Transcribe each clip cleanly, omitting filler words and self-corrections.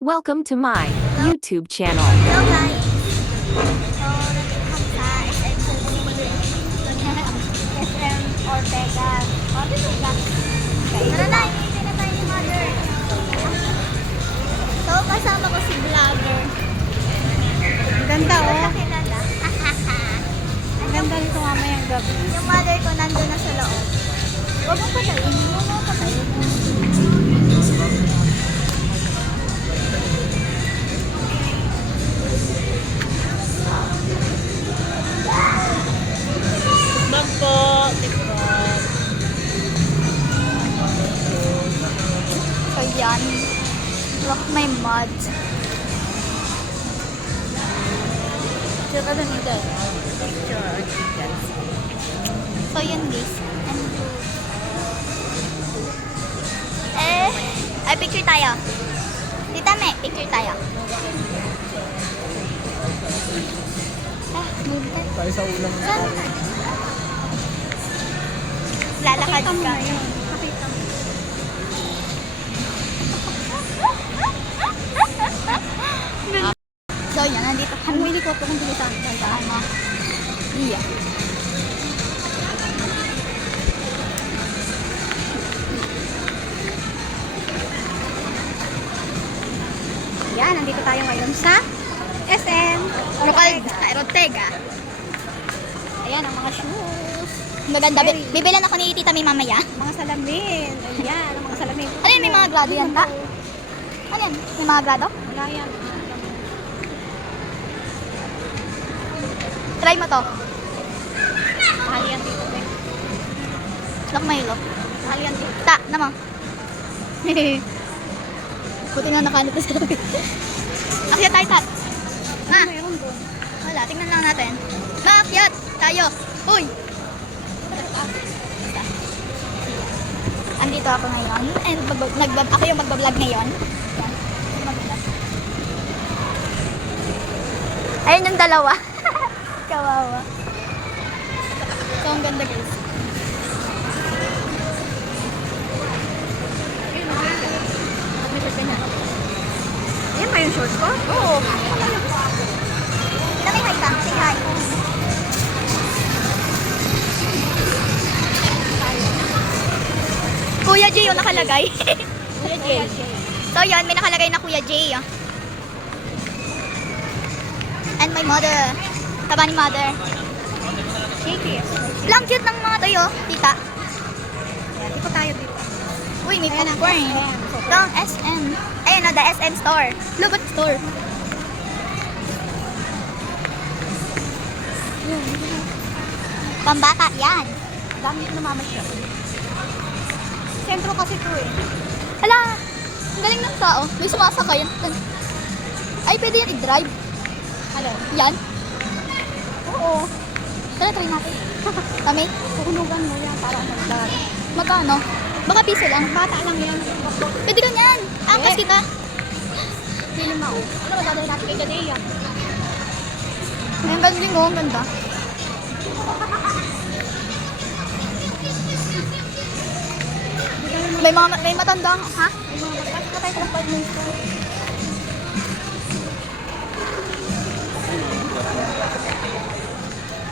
Welcome to my YouTube channel. Hello guys! So, nandito kami sa SM SM Ortega. Ortega. Tara na, hinihintay na tayo ni Mother. So, kasama ko si vlogger. Ang ganda Hindi ko siya oh. kilala. Ang ganda nito mamayang gabi. Yung mother ko nandun na sa loob. Huwag mong patayin. Huwag mong patayin. Tikman po. Tikman. So, yan. Look my mud. Picture ka na nito. Picture or chicken. So, yun guys. Ay, picture tayo. Tita Me, picture tayo. May Tayo sa ulang lalakad ka. Pakita mo. So, yan. Nandito Ang kami. mili ko po kung bilisan. Ano? Iya. Yan, nandito tayo ngayon sa SM. Local Ortega. Ayan, ang mga shoes. Maganda. Very. Bibilan ako ni Tita May mamaya. Mga salamin. Ayan, ang mga salamin. Ano yun? May mga grado yan ka? Ano yun? May mga grado? Wala yan. Try mo to. Mahal yan dito. eh. Look may look. Mahal yan dito. Ta, na mo. Buti nga nakanap na sa labi. Akyat tayo, Tat. Ma, Mayroon doon. wala. Tingnan lang natin. Ma, akyat. Tayo. Uy. Andito ako ngayon. And ako yung magbablog ngayon. Yan. Magbablog. Ayun yung dalawa. Kawawa. So, ang ganda guys. Ayan ba yung shorts ko? Oo. Ito may hi ka. Say hi. Kuya J yung nakalagay. Kuya Jay. So yun, may nakalagay na Kuya J. And my mother. Taba ni mother. Shaky. Lang cute ng mga tayo, tita. Ayan, iko tayo dito. Uy, may Ayan ang popcorn. Ayan. Ito ang SM. Ayun na, the SM store. Lubot store. Pambata, yan. Dami yung namamasyal. Sentro kasi ito eh. Ala, ang galing ng tao. May sumasakay. Ay, pwede yan i-drive. Ano? Yan. Oo. Tara, try natin. Kami, Puhulugan mo yan para magdala. magkano? Baka piso lang. Bata lang yan. Pwede ka niyan. Angkas Eh. kita. Hindi mo. Ano ba dadalhin natin kay Gadea? Ay, ang galing oh, ang ganda. May matandang, ha? Bakit ka tayo sa department store?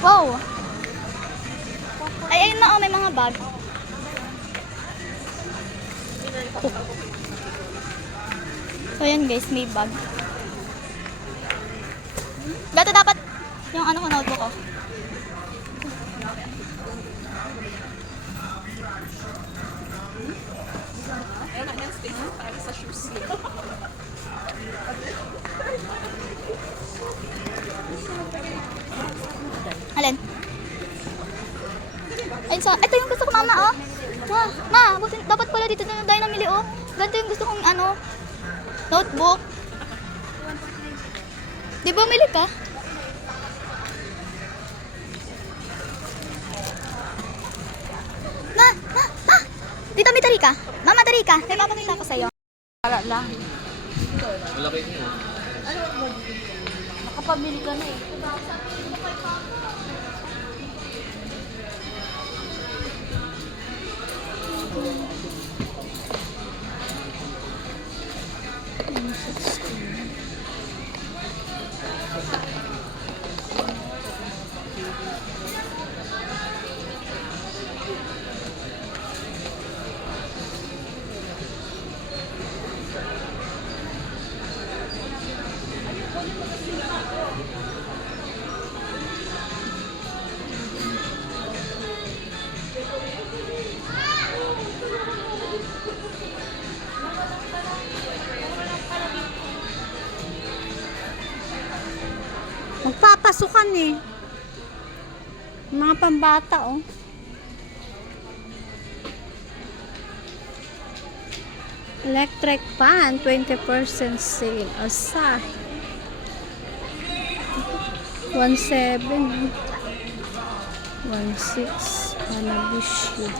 Wow. Ay, ayun na oh, may mga bag. So, yan guys, may bag. Gato dapat yung ano ko, notebook ko. Alin? Ayun sa, ito yung gusto ko mama oh. Buti, dapat pala dito na tayo namili oh. Ganito yung gusto kong ano, notebook. Di ba mili ka? Ma! Dito may tari ka? Mama, tari ka. May papakita ko sa'yo. Para lang. malaki niyo. Nakapamili ka na eh. Magpapasukan eh. Mga pambata oh. Electric fan, 20% sale. Asa? 1.7 1.6 Hanabishi.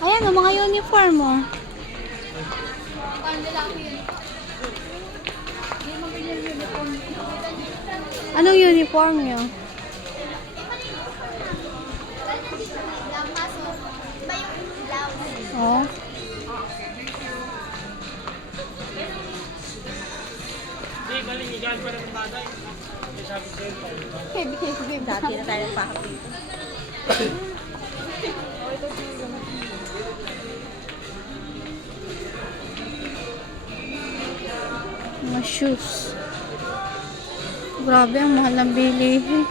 Ayan o, mga uniform mo. Anong uniform nyo? Oh. Dati na tayo pa. Mga shoes. Grabe, ang mahal ng bilihin.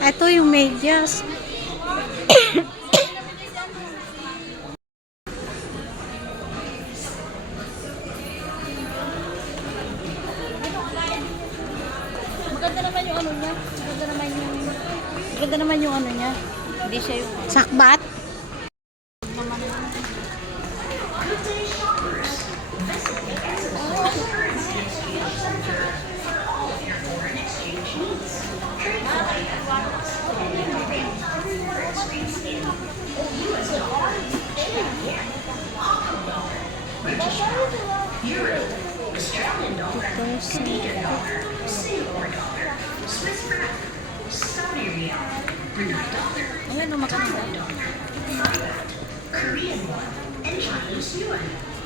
Ito yung medyas. Maganda naman yung ano niya. Maganda naman yung ano niya. Hindi siya yung Sakbat. Ayan o, maganda.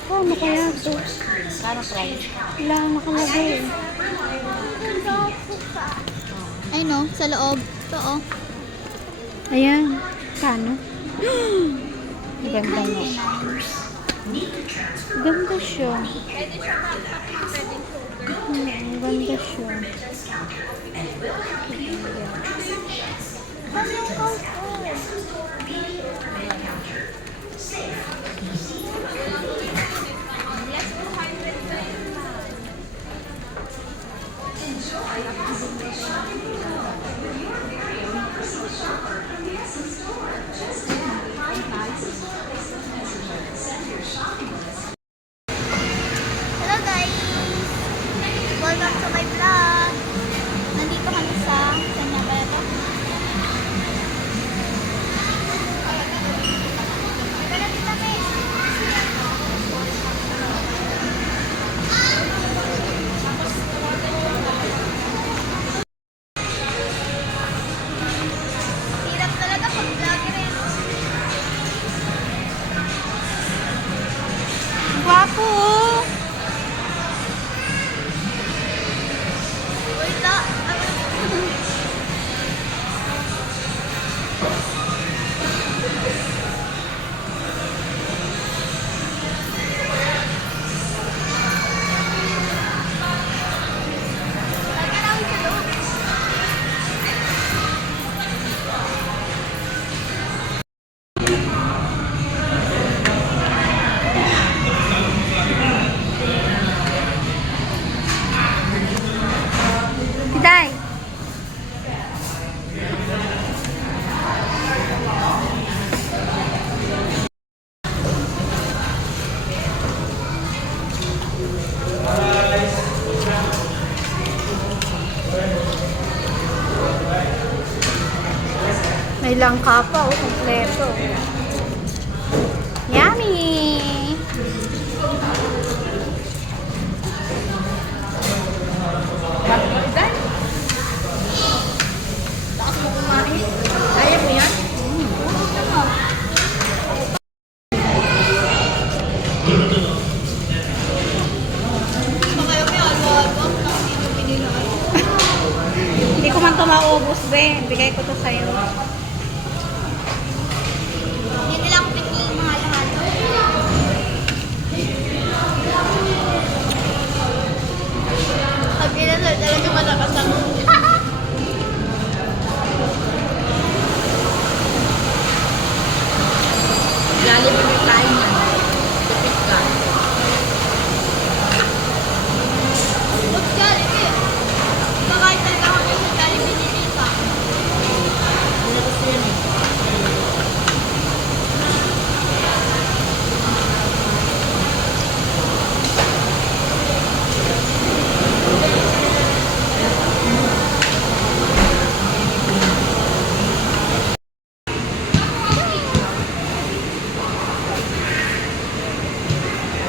Oh, ano kaya ito? Kano price? Wala ang nakalagay eh. Ay no, sa loob. Ito oh. Ayan. Kano? Ganda mo. Ganda siya. Ganda siya. Hello guys! Welcome to my vlog! Nandito kami sa... Saan nga ba ito? Nandito kami! Hirap talaga pag vlogger eh. Gwapo oh! Wait lang. Kiday! May langka pa oh, kompleto. Yummy! maubos, be. Bigay ko to sa'yo. Hindi nila ako pinili mga lahat. Pag ginasal, talaga malakas ako. Lalim mo yung kain yan. Tipid ka. Huwag Jollibee. Kakain talaga ako dyan sa Jollibee ni Tita. Hindi ko siya eh.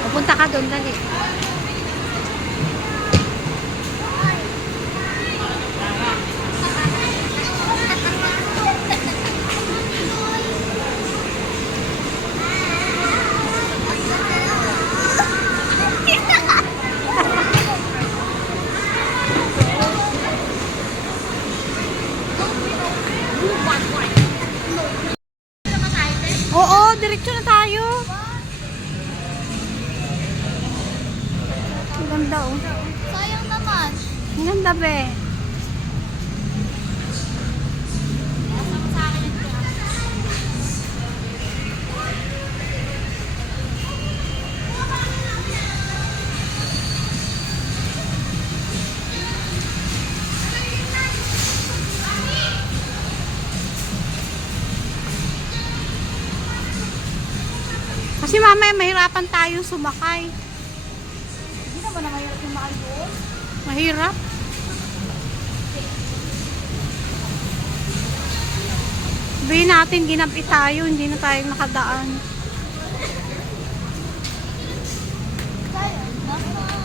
Pupunta ka doon, dali. Oo, diretso na tayo. Ang ganda, oh. Sayang naman. Ang ganda, be. Kasama sa akin yung tira. Kasi mamaya mahirapan tayong sumakay. Hindi naman na mahirap yung mahal doon. Mahirap. Sabihin natin, ginabi tayo, hindi na tayo nakadaan. Sayang naman.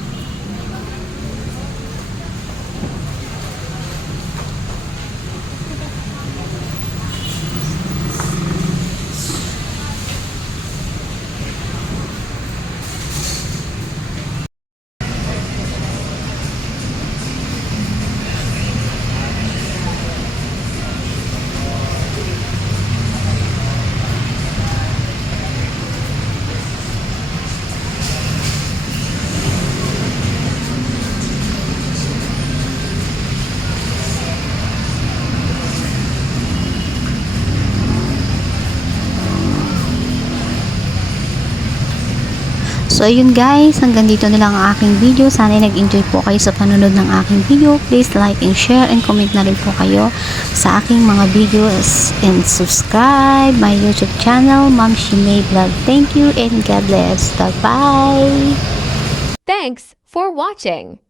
So ayun guys, hanggang dito na lang ang aking video. Sana nag-enjoy po kayo sa panunod ng aking video. Please like and share and comment na rin po kayo sa aking mga videos. And subscribe my YouTube channel, Ma'am Shimei Vlog. Thank you and God bless. Bye-bye! Thanks for watching.